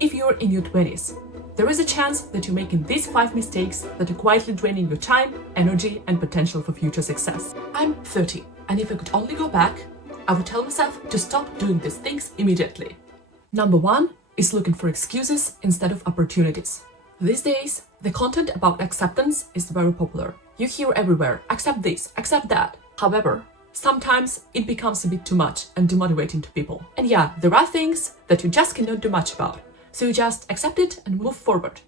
if you're in your 20s. There is a chance that you're making these 5 mistakes that are quietly draining your time, energy, and potential for future success. I'm 30, and if I could only go back, I would tell myself to stop doing these things immediately. Number 1 is looking for excuses instead of opportunities. These days, the content about acceptance is very popular. You hear everywhere, accept this, accept that. However, sometimes it becomes a bit too much and demotivating to people. And yeah, there are things that you just cannot do much about. So you just accept it and move forward.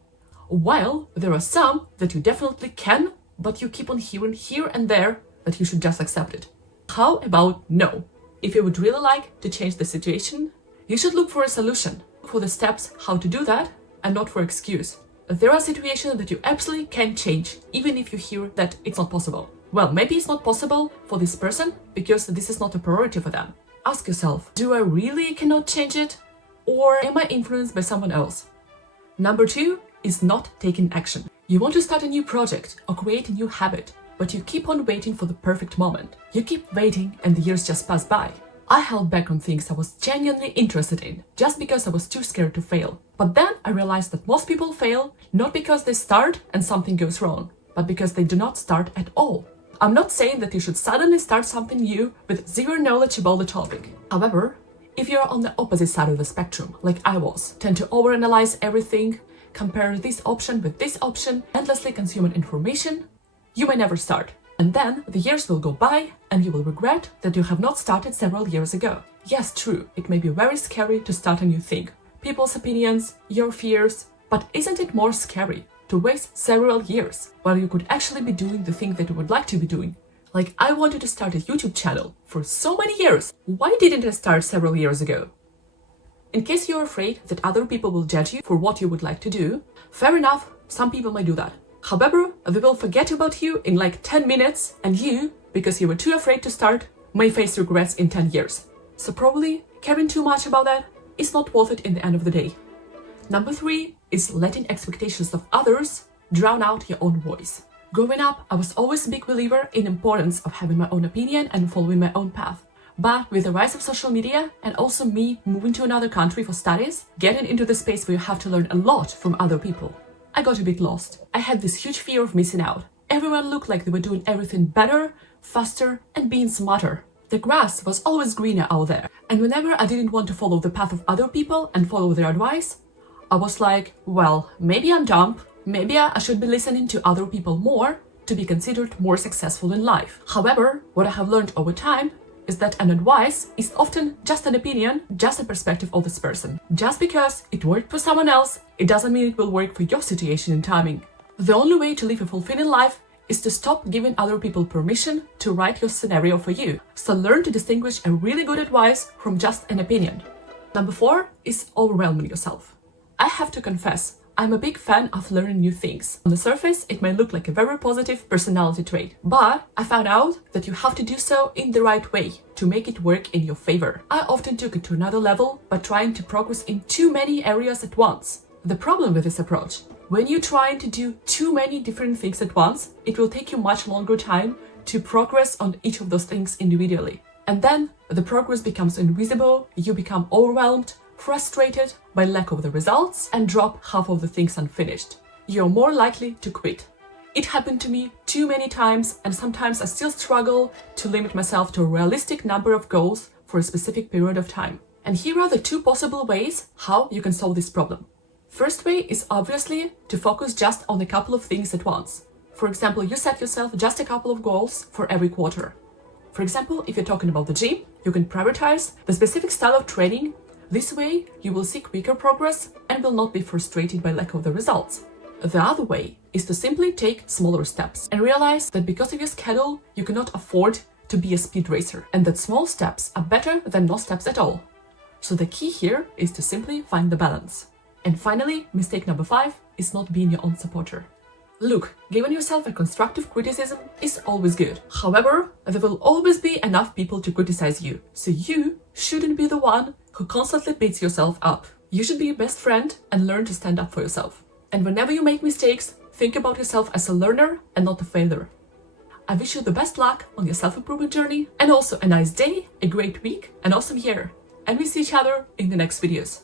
While there are some that you definitely can, but you keep on hearing here and there that you should just accept it. How about no? If you would really like to change the situation, you should look for a solution, for the steps how to do that, and not for excuse. There are situations that you absolutely can change, even if you hear that it's not possible. Well, maybe it's not possible for this person because this is not a priority for them. Ask yourself, do I really cannot change it? Or am I influenced by someone else? Number 2 is not taking action. You want to start a new project or create a new habit, but you keep on waiting for the perfect moment. You keep waiting and the years just pass by. I held back on things I was genuinely interested in, just because I was too scared to fail. But then I realized that most people fail not because they start and something goes wrong, but because they do not start at all. I'm not saying that you should suddenly start something new with zero knowledge about the topic. However, if you're on the opposite side of the spectrum, like I was, tend to overanalyze everything, compare this option with this option, endlessly consuming information, you may never start. And then the years will go by and you will regret that you have not started several years ago. Yes, true, it may be very scary to start a new thing. People's opinions, your fears, but isn't it more scary to waste several years while you could actually be doing the thing that you would like to be doing? Like, I wanted to start a YouTube channel for so many years. Why didn't I start several years ago? In case you're afraid that other people will judge you for what you would like to do, fair enough, some people might do that. However, they will forget about you in like 10 minutes, and you, because you were too afraid to start, may face regrets in 10 years. So probably caring too much about that is not worth it in the end of the day. Number 3 is letting expectations of others drown out your own voice. Growing up, I was always a big believer in the importance of having my own opinion and following my own path. But with the rise of social media and also me moving to another country for studies, getting into the space where you have to learn a lot from other people, I got a bit lost. I had this huge fear of missing out. Everyone looked like they were doing everything better, faster, and being smarter. The grass was always greener out there. And whenever I didn't want to follow the path of other people and follow their advice, I was like, well, maybe I'm dumb. Maybe I should be listening to other people more to be considered more successful in life. However, what I have learned over time is that an advice is often just an opinion, just a perspective of this person. Just because it worked for someone else, it doesn't mean it will work for your situation and timing. The only way to live a fulfilling life is to stop giving other people permission to write your scenario for you. So learn to distinguish a really good advice from just an opinion. Number 4 is overwhelming yourself. I have to confess, I'm a big fan of learning new things. On the surface, it may look like a very positive personality trait, but I found out that you have to do so in the right way to make it work in your favor. I often took it to another level by trying to progress in too many areas at once. The problem with this approach, when you're trying to do too many different things at once, it will take you much longer time to progress on each of those things individually. And then the progress becomes invisible, you become overwhelmed, frustrated by lack of the results, and drop half of the things unfinished. You're more likely to quit. It happened to me too many times, and sometimes I still struggle to limit myself to a realistic number of goals for a specific period of time. And here are the 2 possible ways how you can solve this problem. First way is obviously to focus just on a couple of things at once. For example, you set yourself just a couple of goals for every quarter. For example, if you're talking about the gym, you can prioritize the specific style of training. This way, you will see quicker progress and will not be frustrated by lack of the results. The other way is to simply take smaller steps and realize that because of your schedule, you cannot afford to be a speed racer, and that small steps are better than no steps at all. So the key here is to simply find the balance. And finally, mistake number 5 is not being your own supporter. Look, giving yourself a constructive criticism is always good. However, there will always be enough people to criticize you, so you shouldn't be the one who constantly beats yourself up. You should be your best friend and learn to stand up for yourself. And whenever you make mistakes, think about yourself as a learner and not a failure. I wish you the best luck on your self-improvement journey, and also a nice day, a great week, an awesome year. And we see each other in the next videos.